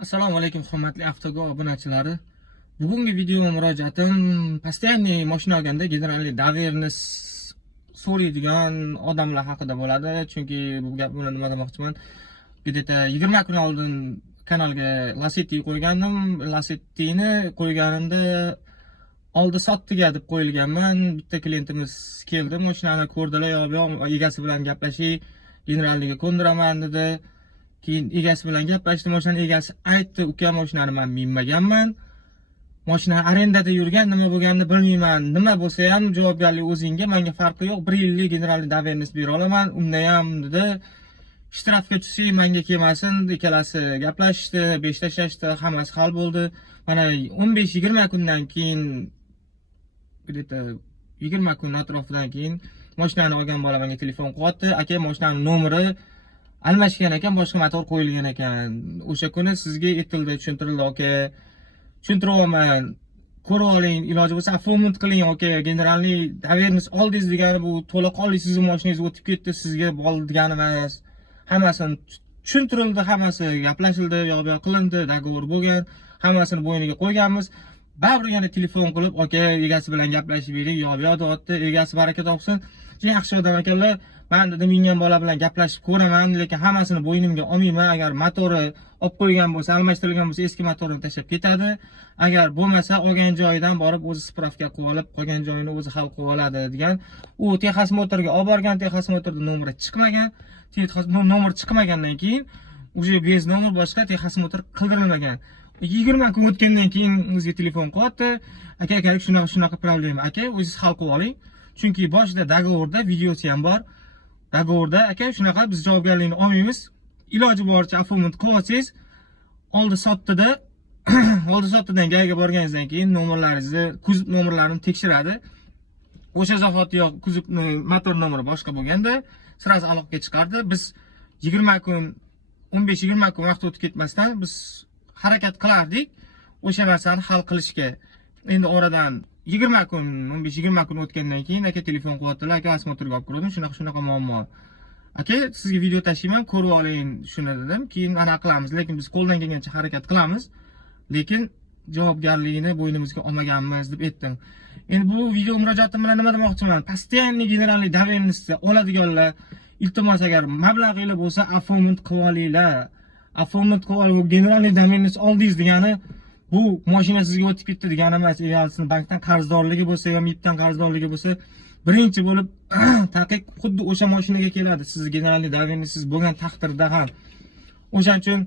Assalomu alaykum hurmatli Avtogo obunachilari. Bugungi video murojaatim постоянный mashina olganda generalniy доверенность so'raydigan odamlar haqida bo'ladi. Chunki bu gap bilan nima demoqchiman? Где-то 20 kun oldin kanalga Lacetti qo'ygandim. Lacetti'ni qo'yganimda oldi sotdiga deb qo'yilganman. Bitta klientimiz keldi, mashinani ko'rdilar, yo'q, egasi bilan gaplashib, generalniga ko'ndiraman dedi. Keyin egasi bilan gaplashdim, mashinani egasi aytdi, uka mashinani men minmaganman. Mashina arendada yurgan, nima bo'lganini bilmayman. Nima bo'lsa ham javobgarlik o'zingga, menga farqi yo'q. 1 yillik generalniy доверенность bera olaman. Unda ham dedi, shtrafga tushsa menga kelmasin. Ikkalasi gaplashdi, 5 tashlashdi, hammasi hal bo'ldi. Mana 15-20 kundan keyin где-то 20 kun atrofidan keyin mashinani olgan bola menga telefon qilyapti. Aka, mashinaning nomeri almashgan ekan, boshqa motor qo'yilgan ekan. O'sha kuni sizga aytildi, tushuntirildi, aka. Tushuntiryapman. Ko'rib oling, iloji bo'lsa afoment qiling, aka. Generalniy доверенность oldingiz degani bu to'laqonli sizning mashinangiz o'tib ketdi, sizga bo'ldigani emas. Hammasini tushuntirildi, hammasi gaplashildi, yo'q qilindi, dogovor bo'lgan, hammasini bo'yniga qo'yganmiz. Baribir yana telefon qilib, aka, egasi bilan gaplashib bering, yo'q deyapti. Egasi baraka topsin. Juda yaxshi odam ekanlar. Men dedim, mingan bola bilan gaplashib ko'raman, lekin hammasini bo'ynimga olmayman. Agar motori olib qo'ygan bo'lsa, almashtirilgan bo'lsa, eski motorini tashlab ketadi. Agar bo'lmasa, olgan joyidan borib o'zi spravka qilib olib, qolgan joyini o'zi hal qilib oladi degan. U Texas Motorga olib borgan, Texas Motorda nomeri chiqmagan. Nomer chiqmagandan keyin o'sha bez nomer boshqa Texas Motor qildirilmagan. 20 kun o'tgandan keyin o'ziga telefon qilyapti. Aka, shunaqa problema. Aka, o'zingiz hal qilib oling. Chunki boshida dogovorda videosi ham bor. Dogovorda, aka, shunaqa biz javobgarlikni olmaymiz. Iloji boricha afoment qilsangiz, oldi sotdidan joyga borganingizdan keyin nomerlaringizni, kuzov nomerlarini tekshiradi. O'sha zahotiyoq kuzov motor nomeri boshqa bo'lganda, siraz aloqaga chiqardi. Biz 20 kun, 15-20 kun vaqt o'tib ketmasdan biz harakat qilardik o'sha narsani hal qilishga. Endi oradan 20 kun, 15-20 kun o'tgandan keyin aka telefon qilyaptilar, aka motorga olib kirdim, shunaqa muammo. Aka, sizga video tashlayman, ko'rib oling, shuni dedim. Keyin ana qilamiz, lekin biz qo'ldan kelgancha harakat qilamiz, lekin javobgarligini bo'ynimizga olmaganmiz deb aytdim. Endi bu video murojaatim bilan nima demoqchiman? Постоянный generalniy доверенность oladiganlar, iltimos agar mablag'inglar bo'lsa, afoment qilib olinglar. Afoment qilib olib, generalniy doверенность oldingiz degani bu mashina sizga o'tib ketdi degani emas. Egasini bankdan qarzdorligi bo'lsa yo MIBdan qarzdorligi bo'lsa, birinchi bo'lib taqiq xuddi o'sha mashinaga keladi. Siz generalniy doверенностьsiz bo'lgan taqdirda ham. O'shaning uchun